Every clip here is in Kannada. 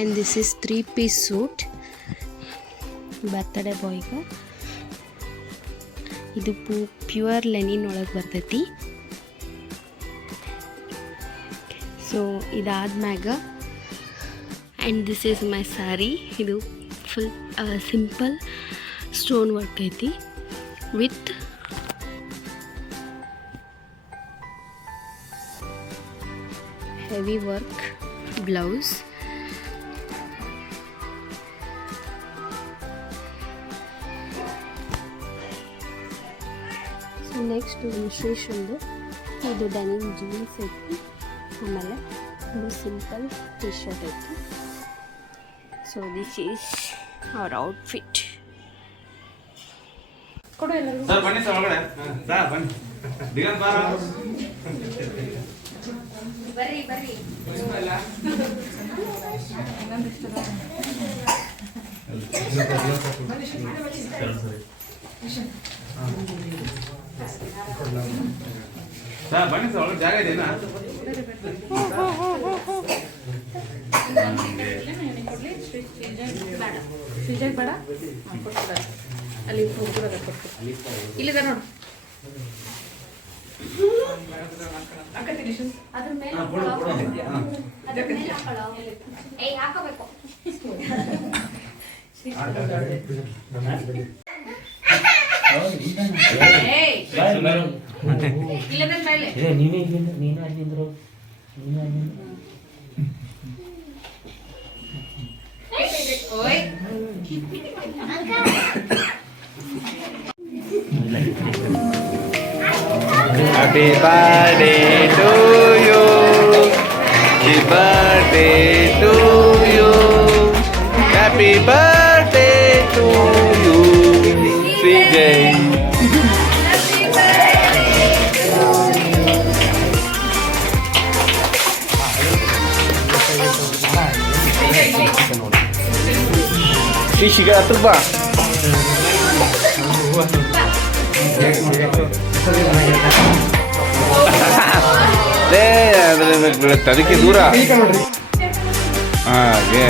And this is 3-piece suit birthday ಬಾಯ್ಗೆ. ಇದು ಪ್ಯೂರ್ ಲೆನಿನ್ ಒಳಗೆ ಬರ್ತೈತಿ. ಸೊ ಇದಾದ್ಮ್ಯಾಗ and this is my sari. ಇದು ಫುಲ್ ಸಿಂಪಲ್ ಸ್ಟೋನ್ ವರ್ಕ್ ಐತಿ with heavy work blouse. So next ವಿಶೇಷಂದು ಇದು ಡೆನಿಮ್ ಜೀನ್ಸ್ ಐತಿ, ಆಮೇಲೆ ಇದು ಸಿಂಪಲ್ ಟಿ ಶರ್ಟ್ ಐತಿ. So this is our outfit. Sir ಬನ್ನಿ ಸರ್ ಒಳಗಡೆ. ಸರ್ ಬನ್ನಿ ದಿಗಂತ್ ಬಾರ. ಬರ್ರಿ ಬರ್ರಿ. ಸರ್ ಬನ್ನಿ ಸರ್ ಒಳಗೆ ಜಾಗ ಇದೆಯಾ? ಶ್ರೀಜಾಗ್ ಬೇಡ ಅಲ್ಲಿ ಇಲ್ಲಿದೆ ನೋಡು. ಅದ್ರ ಮೇಲೆ ಹಾಕೋಬೇಕು. Happy birthday to you. Happy birthday to you. Happy birthday to you. CJ. Shishi ga turba. ಬೀಳುತ್ತೆ ಅದಕ್ಕೆ ದೂರ. ಹಾಗೆ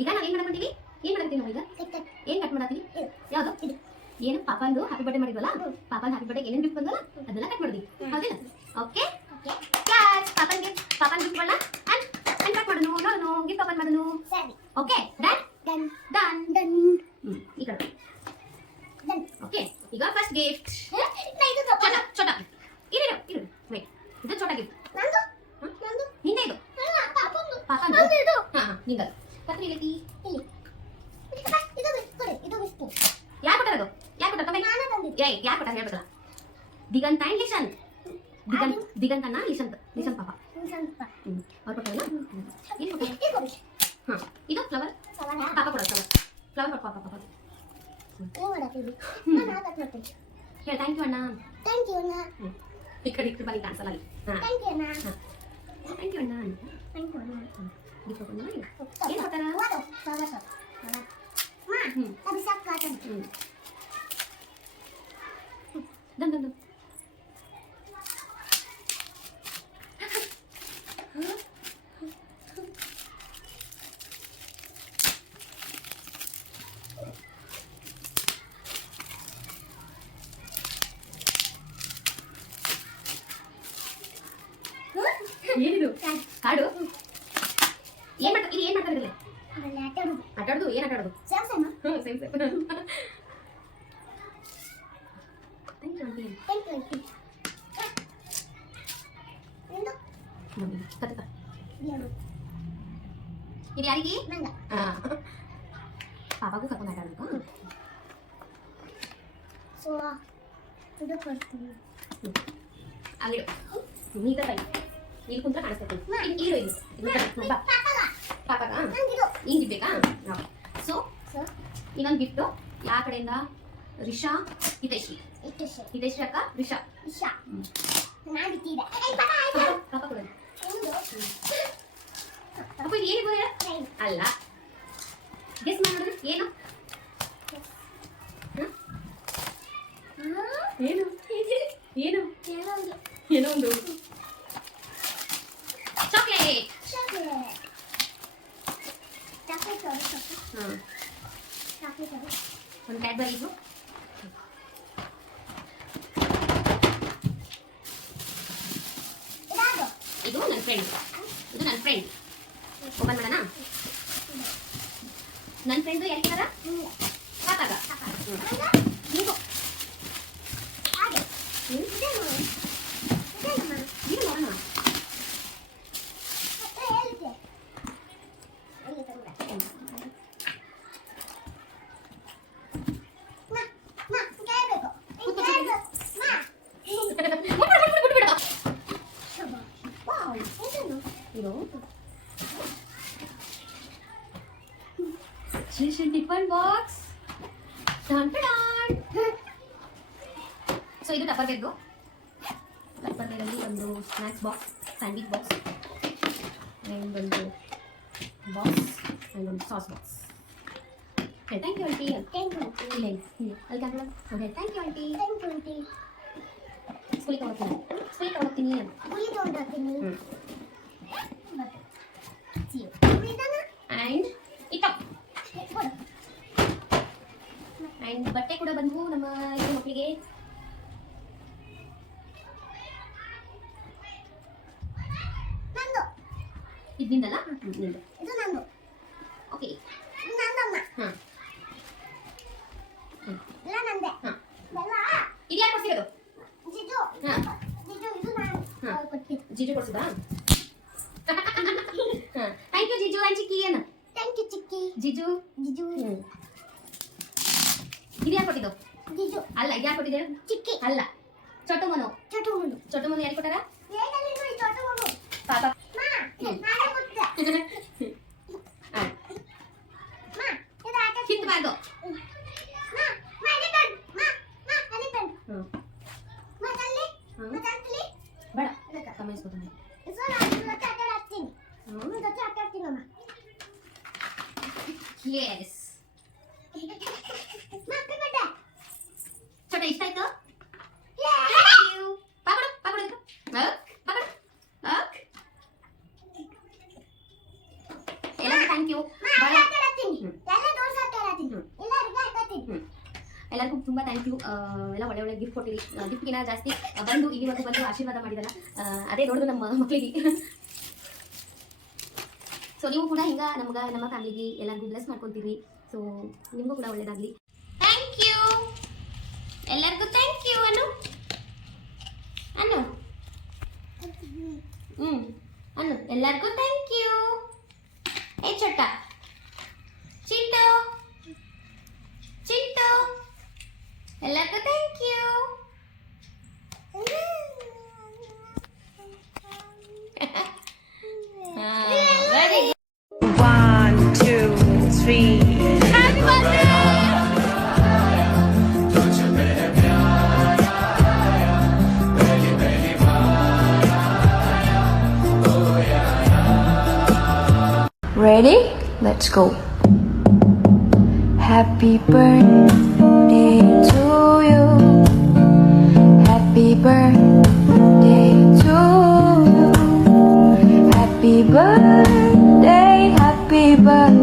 ಈಗ ನಾವು ಏನ್ ಮಾಡ್ಕೊಂತೀವಿ? ಏನ್ ಮಾಡ್ತೀವಿ ನಾವು ಈಗ? ಏನ್ ಕಟ್ ಮಾಡತ್ತೀವಿ? ಯಾವುದು? ಏನು ಪಾಪಂದು ಹ್ಯಾಪಿ ಬರ್ಡೇ ಮಾಡಿದ್ವಲ್ಲ, ಪಾಪನ್ ಹ್ಯಾಪಿ ಬರ್ಡೇ ಏನೇನು ಗಿಫ್ಟ್ ಬಂದಲ್ಲ ಅದೆಲ್ಲ ಕಟ್ ಮಾಡಿದ್ವಿ, ಹೌದಿಲ್ಲ? ಓಕೆ ಪಾಪನ್ ಗಿಫ್ಟ್ ಮಾಡಲ್ಲ ಅಂಡ್ ಕಟ್ ಮಾಡೋನು, ನೋಡೋನು, ಗಿಫ್ಟ್ ಓಪನ್ ಮಾಡೋನು. Okay done done done. ಈ ಕಡೆ ಓಕೆ. ಈಗ ಫಸ್ಟ್ ಗಿಫ್ಟ್ ಚೋಟ ಇರು ವೇಟ್. ಇದು ಚೋಟ ಗಿಫ್ಟ್ ನಿಂದೆ. ಇದು ಪಾಪಂದು. ಹಾ ನಿಂಗದು ಕತ್ರಿ ಇಲ್ಲಿ ಯಾರು ಕೊಟ್ಟರು? ಯಾರು ಕೊಟ್ಟರು? ಯಾರು ಕೊಟ್ಟಾರ ಹೇಳ್ಬೇಕಲ್ಲ. ದಿಗಂತ ಆ್ಯಂಡ್ ಲಿಶಂತ್. ದಿಗಂತನ ಲಿಶಂತ್ ಪಾಪ ಅವ್ರು ಕೊಟ್ಟರಲ್ಲ. ಏನು ಕೊಟ್ಟರು? ಹಾಂ ಇದು ಫ್ಲವರ್ ಪಾಪ ಕೊಡೋದು. ಫ್ಲವರ್ ಕೊಟ್ಟು ಪಾಪ ಹೇಳಿ ಥ್ಯಾಂಕ್ ಯು ಅಣ್ಣ. ಈ ಕಡೆ ಬರೀ ಕಾಣಿಸಲ್ಲ ಅಲ್ಲಿ. ಹಾಂ ಥ್ಯಾಂಕ್ ಯು ಅಣ್ಣ ಅಂತ ಗಿಫ್ಟ್ ಓಪನ್ ಮಾಡಿ. ಏನು ಕೊಟ್ಟಾರ? ದಮ್ ಏನಿದು ಹಾಡು? ಏನ್ ಮಾಡ್ತಾರೆ? ಇದು ಏನ್ ಮಾಡ್ತಾರೆ? ಇದ್ರಲ್ಲಿ ಆಟಾಡೋದು. ಏನ್ ಆಟಾಡೋದು? ಸೇಮ್ ಇದು ಯಾರಿಗೆ? ಪಾಪಗೂ ಕರ್ಕೊಂಡು ಆಟಾಡೋದು. ಅಲ್ಲಿಡು ನೀಟ ಬೈ ಇಲ್ಲಿ ಕುಂತ್ರ ಕಾಣಿಸ್ತೈತೆ ಇರು ಇಲ್ಲಿ ಪಾಪಾಗ ಹಿಂಗೆ ಬೇಕಾ ಸೊ ಇನ್ನೊಂದು ಗಿಫ್ಟು ಯಾವ ಕಡೆಯಿಂದ ರಿಷಾ ಹಿತೇಶ್ರೀ ಅಕ್ಕ ರಿಷಾ ಪಾಪ ಕೊಡೋದು ಅಪ್ಪ ಇದು ಏನು ಗೋಯ ಅಲ್ಲ ಗೆಸ್ ಮಾಡೋದು ಏನು ಏನು ಏನು ಏನೋ ಒಂದು ಚಾಕ್ಲೇಟ್ ಒಂದು ಕ್ಯಾಡ್ಬರಿ ಇದು ಇದು ನನ್ನ ಫ್ರೆಂಡ್ ಓಪನ್ ಮಾಡೋಣ ನನ್ನ ಫ್ರೆಂಡು ಯಾರಿಗಾರ ಪಾಪಾಗ ನೀವು ಟಿಫನ್ ಬಾಕ್ಸ್ ಸೊ ಇದು ಟಪ್ಪರ್ವೇರ್ದು ಟಪ್ಪರ್ವೇರಲ್ಲಿ ಒಂದು snacks box sandwich box and ಒಂದು ಬಾಕ್ಸ್ ಆ್ಯಂಡ್ ಒಂದು sauce box thank you aunty ಅಲ್ಲಿ camera okay thank you aunty ಸ್ಕೂಲಿಗೆ ಹೋಗ್ತೀನಿ ಆ್ಯಂಡ್ ಇಟ್ಟ ಆ್ಯಂಡ್ ಬಟ್ಟೆ ಕೂಡ ಬಂದವು ನಮ್ಮ ಇಬ್ಬರು ಮಕ್ಕಳಿಗೆ ಇದರಿಂದಲ್ಲ ಇದು ನಂದು ಓಕೆ ಹಾಂ ಇದು ಯಾರು ಕೊಡ್ಸಿರೋದು ಜಿಜು ಕೊಡ್ಸಿದಾ ಥ್ಯಾಂಕ್ ಯು ಜಿಜು ಆ್ಯಂಡ್ ಚಿಕ್ಕಿ ಏನು ಥ್ಯಾಂಕ್ ಯು ಚಿಕ್ಕಿ ಜಿಜು ಇದು ಯಾರು ಕೊಟ್ಟಿದ್ದು ಜಿಜು ಅಲ್ಲ ಇದು ಯಾರು ಕೊಟ್ಟಿದ್ದಾರೆ ಚಿಕ್ಕಿ ಅಲ್ಲ ಚೊಟ್ಟು ಮನು ಯಾರು ಕೊಟ್ಟಾರ ಪಾಪ ಕಿತ್ಬಾರ್ದು ಬೇಡ ಕಮೆಂಟ್ಸ್ಕೊತಾನೆ ಎಸ್ ಚಟ ಇಷ್ಟ ಆಯ್ತು ಎಲ್ಲರಿಗೂ ಥ್ಯಾಂಕ್ ಯು ಎಲ್ಲರಿಗೂ ತುಂಬ ಥ್ಯಾಂಕ್ ಯು ಎಲ್ಲ ಒಳ್ಳೆ ಗಿಫ್ಟ್ ಕೊಟ್ಟಿರಿ ಗಿಫ್ಟ್ಗಿನ ಜಾಸ್ತಿ ಬಂದು ಇಲ್ಲಿವರೆಗೂ ಬಂದು ಆಶೀರ್ವಾದ ಮಾಡಿದಲ್ಲ ಅದೇ ದೊಡ್ಡದು ನಮ್ಮ ಮಕ್ಕಳಿಗೆ ಸೊ ನೀವು ಕೂಡ ಹಿಂಗೆ ನಮ್ಮ ಫ್ಯಾಮಿಲಿಗೆ ಎಲ್ಲರಿಗೂ ಬ್ಲೆಸ್ ಮಾಡ್ಕೊತೀರಿ ಸೊ ನಿಮಗೂ ಕೂಡ ಒಳ್ಳೇದಾಗಲಿ ಥ್ಯಾಂಕ್ ಯು ಎಲ್ಲರಿಗೂ ಥ್ಯಾಂಕ್ ಯು ಅನ್ನು ಎಲ್ಲರಿಗೂ ಥ್ಯಾಂಕ್ ಯು ಏ ಚೊಟ್ಟ ಚಿಂಟು ಎಲ್ಲರಿಗೂ thank you very good 1 2 3 happy birthday Ready? Let's go. Happy birthday to you. Happy birthday to you. Happy birthday, happy birthday.